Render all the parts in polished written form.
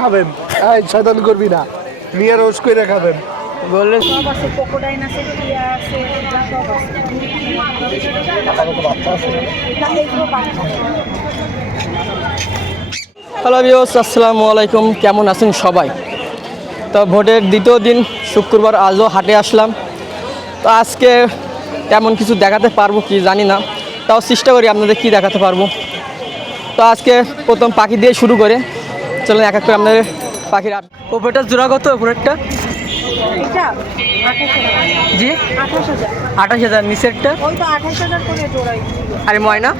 খাবেন শয়তান করবি না, নিয়ে রোজ করে খাবেন বললেন। হ্যালো ভিউয়ার্স, আসসালামু আলাইকুম। কেমন আছেন সবাই? তো ভোটের দ্বিতীয় দিন শুক্রবার, আজও হাটে আসলাম। তো আজকে তেমন কিছু দেখাতে পারবো কি জানি না, তাও চেষ্টা করি আপনাদের কি দেখাতে পারবো। তো আজকে প্রথম পাখি দিয়ে শুরু করে চলেন এক এক করে আপনাদের পাখির ওপরটা জোড়া কত? ওপরেরটা জি 28,000, নিচেরটা আরে ময়না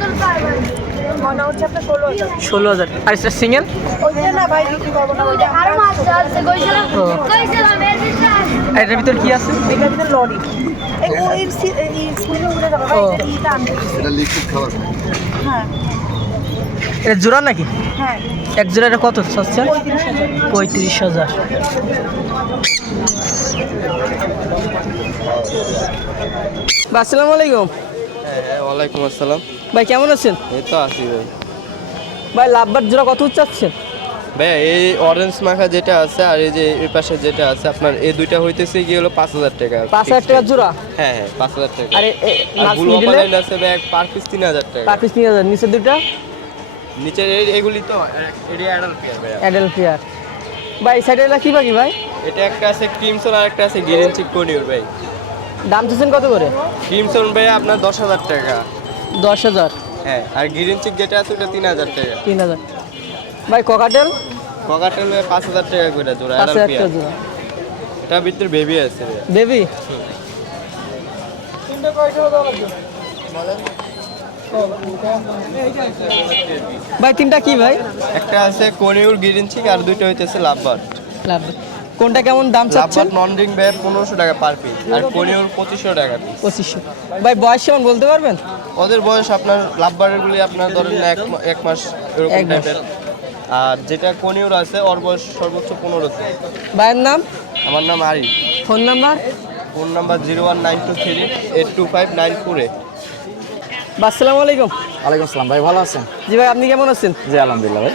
16,000। আর এটা সিঙ্গেল এটার ভিতর কি আছে? এটা জোড়া নাকি? এক জোড়া এটা কত চাচ্ছেন? 35,000। আসসালামু আলাইকুম। ওয়ালাইকুম আসসালাম। ভাই কেমন আছেন? এই তো আছি ভাই। ভাই লাভবার জোড়া কত চাচ্ছেন? ভাই এই অরেঞ্জ মাখা যেটা আছে আর এই যে এই পাশে যেটা আছে আপনার, এই দুইটা হইতেছে কি হলো 5,000 টাকা। 5,000 টাকা জোড়া? হ্যাঁ হ্যাঁ 5,000 টাকা। আরে ব্লু অপালাইন আছে ভাই পার পিস 3,000 টাকা। Per piece 3,000। নিচের দুইটা? নিচে এগুলি তো এডি অ্যাডাল্ট পেয়ার ভাই। Adult pair. ভাই এই সাইডে কি পাখি ভাই? এটা একটা আছে ক্রিমসন আর একটা আছে গ্রিন চিক কনিউর ভাই। দাম চাচ্ছেন কত করে? ক্রিমসন ভাই আপনার 10,000 টাকা। 10,000? হ্যাঁ, আর গ্রিন চিক যেটা আছে ওটা 3,000 টাকা। 3,000। ভাই ককাটেল? ককাটেল 5,000 টাকা করে জোড়া। 5,000 টাকা জোড়া। এটা ভিতরে বেবি আছে ভাই। বেবি? ভাই তিনটা কি ভাই? একটা আছে কনিউর গ্রিন চিক আর দুইটা হইতেছে লাভবার্ড। লাভবার্ড কোনটা কেমন দাম চাচ্ছেন? লাভবার্ড নন রিং ভাই 1500 টাকা পার পিস আর কনিউর 2500 টাকা পিস। 2500। ভাই বয়স কেমন বলতে পারবেন? ওদের বয়স আপনার লাভবার্ডেরগুলি আপনার ধরেন এক মাস এরকম টাইপের। আর যেটা কনিউর আছে ওর বয়স সর্বোচ্চ 15 দিন। ভাইয়ের নাম? আমার নাম Arif. Phone number? Phone number 01923825948। আসসালামু আলাইকুম। ওয়ালাইকুম আসসালাম ভাই, ভালো আছেন? জি ভাই, আপনি কেমন আছেন? জি আলহামদুলিল্লাহ ভাই।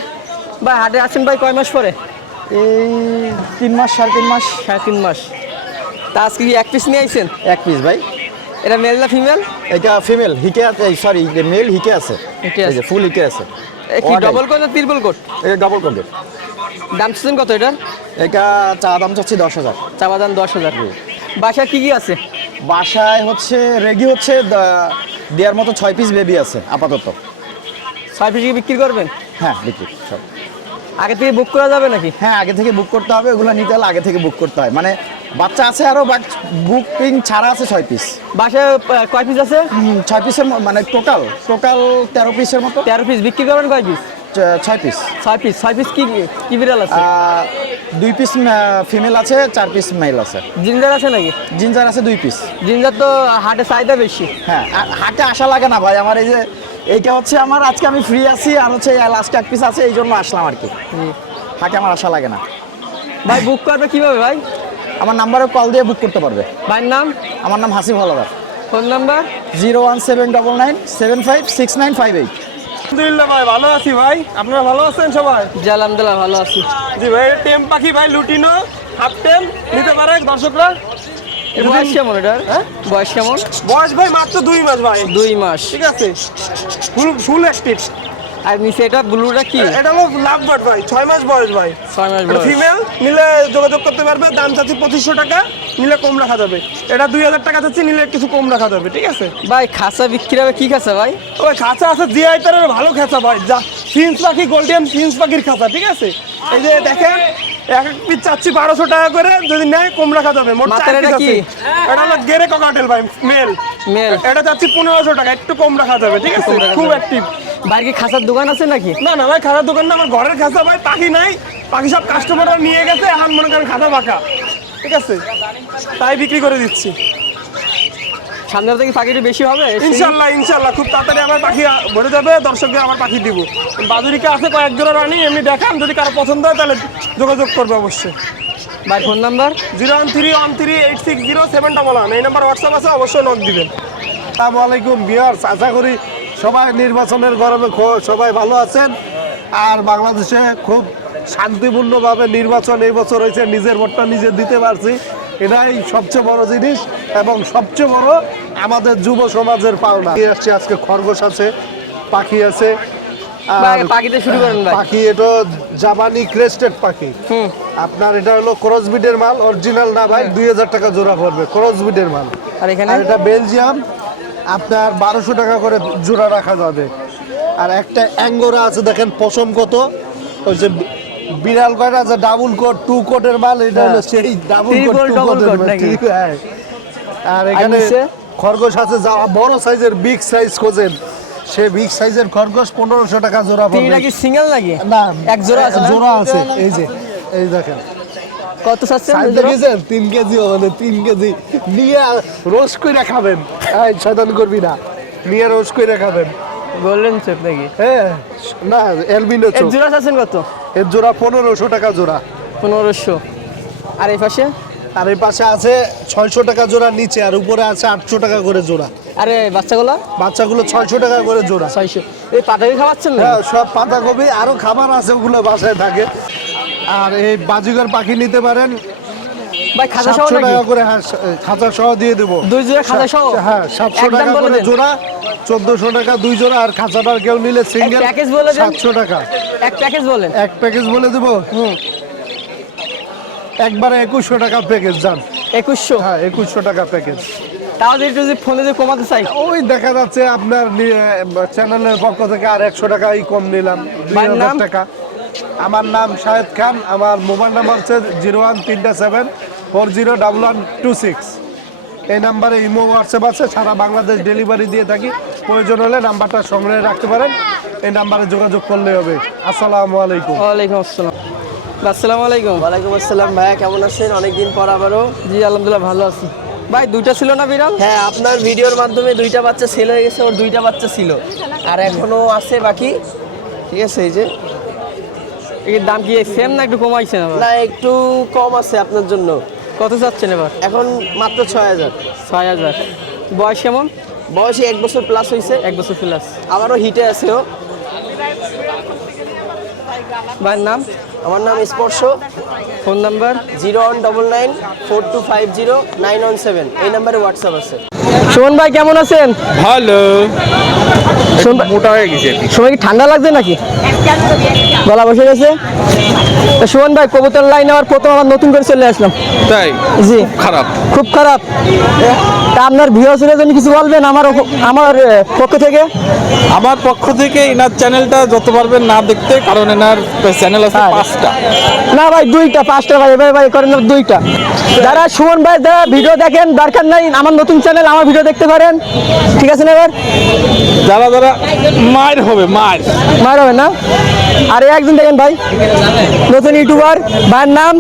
ভাই হাটে আছেন ভাই কয় মাস পরে? এই 3 মাস 3.5 মাস। 3.5 মাস। তা আজকে কি এক পিস নিয়ে আইছেন? এক পিস ভাই। এটা মেল না ফিমেল? এটা ফিমেল হিকে আছে, সরি মেল হিকে আছে। হিকে আছে। এই যে ফুল হিকে আছে। কি ডবল কোট না ট্রিপল কোট? এটা ডাবল কোট। দাম চাচ্ছেন কত এটার? এটা চা দাম চাচ্ছি 10,000। চাওয়া দাম 10,000। বাসায় কি কি আছে? বাসায় হচ্ছে রেগি হচ্ছে দেওয়ার মতো 6 পিস বেবি আছে আপাতত। 6 পিস কি বিক্রি করবেন? হ্যাঁ বিক্রি সব। আগে থেকে বুক করা যাবে নাকি? হ্যাঁ আগে থেকে বুক করতে হবে, ওগুলো নিতে হলে আগে থেকে বুক করতে হয়। মানে বাচ্চা আছে আরও, বাট বুকিং ছাড়া আছে 6 পিস। বাসায় কয় পিস আছে? 6 পিসের মানে টোটাল 13 পিসের মতো। 13 পিস বিক্রি করবেন কয় পিস? 6 পিস। 6 পিস। 6 পিস কি কি বিড়াল আছে? 2 পিস ফিমেল আছে, 4 পিস মেল আছে। জিঞ্জার আছে নাকি? জিঞ্জার আছে 2 পিস। জিঞ্জার তো হাটে চাহিদা বেশি। হ্যাঁ হাটে আসা লাগে না ভাই আমার, এই যে এইটা হচ্ছে আমার আজকে আমি ফ্রি আছি আর হচ্ছে লাস্ট 1 পিস আছে, এই জন্য আসলাম আর কি। হাটে আমার আসা লাগে না। ভাই বুক করবে কিভাবে ভাই? আমার নাম্বারে কল দিয়ে বুক করতে পারবে। ভাইয়ের নাম? আমার নাম হাসিব হলাদার। Phone number? 01799756558। আলহামদুলিল্লাহ ভাই, ভালো আছি ভাই। আপনারা ভালো আছেন সবাই? জি আলহামদুলিল্লাহ ভালো আছি। জি ভাই, টেম পাখি ভাই, লুটিনো হাফ টেম নিতে পারে দর্শকরা। এর বয়স কেমন এটার? বয়স কেমন? বয়স ভাই মাত্র 2 মাস ভাই। 2 মাস। ঠিক আছে, ফুল অ্যাক্টিভ। আর নিচে এটা ব্লুটা কি? এটা হলো লাভবার্ড ভাই, 6 মাস বয়স ভাই। 6 মাস বয়স। ফিমেল নিলে যোগাযোগ করতে পারবে। দাম চাচ্ছি 2500 টাকা, নিলে কম রাখা যাবে। এটা 2,000 টাকা চাচ্ছি, নিলে কিছু কম রাখা যাবে। ঠিক আছে ভাই খাঁচা বিক্রি হবে কি খাঁচা ভাই? ওই খাঁচা আছে জিআই তারের ভালো খাঁচা ভাই, যা ফিন্স পাখি, গোল্ডেন ফিন্স পাখির খাঁচা। ঠিক আছে, এই যে দেখেন এক পিস চাচ্ছি 1200 টাকা করে, যদি নেয় কম রাখা যাবে। মোট 4 পিস আছে। এটা হলো গেরে ককাটেল ভাই, মেল। এটা চাচ্ছি 1500 টাকা, একটু কম রাখা যাবে। ঠিক আছে, খুব অ্যাক্টিভ। ভাই কি খাঁচার দোকান আছে নাকি? না না ভাই, খাঁচার দোকান না, আমার ঘরের খাঁচা ভাই। পাখি নাই, পাখি সব কাস্টমাররা নিয়ে গেছে, এখন মনে করেন খাঁচা ফাঁকা। ঠিক আছে, তাই বিক্রি করে দিচ্ছি। সামনে থেকে পাখিটা বেশি হবে ইনশাল্লাহ। ইনশাল্লাহ খুব তাড়াতাড়ি আমার পাখি ভরে যাবে, দর্শকদের আমার পাখি দিব। বাজুরিকা আছে কয়েক জোড়া রানি, এমনি দেখান, যদি কারো পছন্দ হয় তাহলে যোগাযোগ করবে অবশ্যই। ভাই ফোন নাম্বার 01313860711 এই নাম্বার হোয়াটসঅ্যাপ আছে, অবশ্যই নক দিবেন। আসসালামু আলাইকুম ভিউয়ার্স, আশা করি সবাই নির্বাচনের গরমে সবাই ভালো আছেন। আর বাংলাদেশে খুব শান্তিপূর্ণভাবে নির্বাচন এই বছর হয়েছে, নিজের ভোটটা নিজে দিতে পারছি, এটাই সবচেয়ে বড় জিনিস এবং সবচেয়ে বড় আমাদের যুব সমাজের পাওনা। আসছে আজকে খরগোশ আছে, পাখি আছে। আর ভাই পাখিতে শুরু করেন ভাই। পাখি এটা জাপানি ক্রেস্টেড পাখি। আপনার এটা হলো ক্রসবিডের মাল, অরিজিনাল না ভাই, 2000 টাকা জোড়া পড়বে, ক্রসবিডের মাল। আর এখানে আর এটা বেলজিয়াম, আপনার 1200 টাকা করে জোড়া রাখা যাবে। আর একটা অ্যাঙ্গোরা আছে, দেখেন পশম কত, ওই যে বিড়াল কয়টা আছে ডাবল কোট 2 কোটের মাল, এটা হলো সেই ডাবল কোট 2 কোটের মাল। হ্যাঁ। আর এখানে নিচে? খরগোশ আছে, যা বড় সাইজের বিগ সাইজ খোঁজেন, সে বিগ সাইজের খরগোশ 1500 টাকা জোড়া এটা পড়বে। কি সিঙ্গেল নাকি? না, এক জোড়া আছে না? জোড়া আছে, এই যে এই দেখেন কত চাচ্ছেন সাইজ দেখেছেন, 3 কেজি মানে 3 কেজি নিয়ে রোস্ট করে খাবেন। এই শয়তান করবি না, নিয়ে রোস্ট করে খাবেন। গোল্ডেন চেপ নাকি? হ্যাঁ, না এলবিনো এর চোখ, জোড়া চাচ্ছেন কত? এর জোড়া 1500 টাকা জোড়া। 1500। আর এই পাশে? আর এই পাশে আছে 600 টাকা জোড়া নিচে, আর উপরে আছে 800 টাকা করে জোড়া। আরে বাচ্চাগুলো? বাচ্চাগুলো 600 টাকা করে জোড়া। 600। এই পাটাকে খাওয়াচ্ছেন না? হ্যাঁ, সব পাতাকপি আরো খাবার আছে, ওগুলো বাসায় থাকে। আর এই বাজিগর পাখি নিতে পারেন ভাই খাজা সহ 700 নাকি? টাকা করে। হ্যাঁ, খাঁচা সহ দিয়ে দেবো। 2 জোড়া খাজা সহ? হ্যাঁ, 700 একদম টাকা বলে করে দেন। জোড়া, 1400 টাকা 2 জোড়া। আর খাঁচাটার কেউ নিলে সিঙ্গেল প্যাকেজ বলে দেন। 700 টাকা। এক প্যাকেজ বলেন। এক প্যাকেজ বলে দেবো, একবারে 2100 টাকা প্যাকেজ যান। 2100? হ্যাঁ, 2100 টাকা প্যাকেজ। তাও যদি ফোনে যে কমাতে চাই? ওই দেখা যাচ্ছে আপনার চ্যানেলের পক্ষ থেকে আর 100 টাকাই কম নিলাম, ভাইয়ের 2000 নাম? টাকা। আমার নাম শাহেদ খান, আমার মোবাইল নাম্বার হচ্ছে 01337401126। এই নাম্বারে ইমো হোয়াটসঅ্যাপ আছে, সারা বাংলাদেশ ডেলিভারি দিয়ে থাকি। প্রয়োজন হলে নাম্বারটা সংগ্রহে রাখতে পারেন, এই নাম্বারে যোগাযোগ করলে হবে। আসসালামু আলাইকুম। ওয়ালাইকুম আসসালাম। আসসালামু আলাইকুম। ওয়ালাইকুম আসসালাম ভাইয়া, কেমন আছেন? অনেকদিন পর আবারও। জি আলহামদুলিল্লাহ ভালো আছি। ভাই দুইটা ছিল না বিড়াল? হ্যাঁ, আপনার ভিডিওর মাধ্যমে 2টা বাচ্চা সেল হয়ে গেছে, ওর 2টা বাচ্চা ছিল আর এখনো আছে বাকি। ঠিক আছে, এই যে এর দাম কি সেম না একটু কমাইছেন আবার? না, একটু কম আছে আপনার জন্য। কত চাচ্ছেন এবার? এখন মাত্র 6000। 6000। বয়স কেমন? বয়সে 1 বছর প্লাস হয়েছে, 1 বছর প্লাস। আবারও হিটে আছে ও। ভাইয়ের নাম? আমার নাম স্পর্শ। Phone number? 01942509117। এই নাম্বারে হোয়াটসঅ্যাপ আছে। সুমন ভাই কেমন আছেন? ভালো, সুমন ভাই মোটা হয়ে গেছে। সময় কি ঠান্ডা লাগছে নাকি? গলা বসে গেছে? তা সুমন ভাই কবুতর লাইন আবার প্রথম আবার নতুন করে চলে আসলাম। তাই জি খারাপ। খুব খারাপ। তা আপনার ভিউয়ার্সদের জন্য কিছু বলবেন আমার পক্ষ থেকে? আমার পক্ষ থেকে এনার চ্যানেলটা যত পারবেন না দেখতে, কারণ এনার চ্যানেল আছে হ্যাঁ। 5টা। না ভাই 2টা 5টা ভাই, এবার ভাই করেন না 2টা। যারা সুমন ভাই যারা ভিডিও দেখেন, দরকার নাই, আমার নতুন চ্যানেল, আমার ভিডিও দেখতে পারেন। ঠিক আছে না? এবার যারা যারা মার হবে মার মার হবে না। আর একজন দেখেন ভাই, নতুন ইউটিউবার, ভাইয়ের নাম?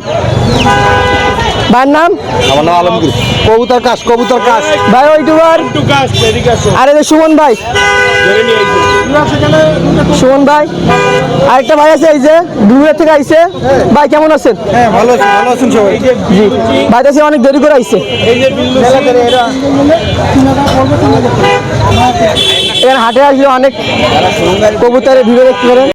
ভাইয়ের নাম? আমার নাম আলমগীর। কবুতর কাজ, কবুতর কাজ। ভাই ইউটিউবার। আরে যে সুমন ভাই, সুমন ভাই আরেকটা ভাই আছে, এই যে দূরের থেকে আইছে। ভাই কেমন আছেন? হ্যাঁ, ভালো আছি, ভালো আছেন সবাই। জি ভাই কাছে অনেক দেরি করে আইছে। এখানে হাটে আসলে অনেক কবুতরের ভিডিও দেখতে পারেন।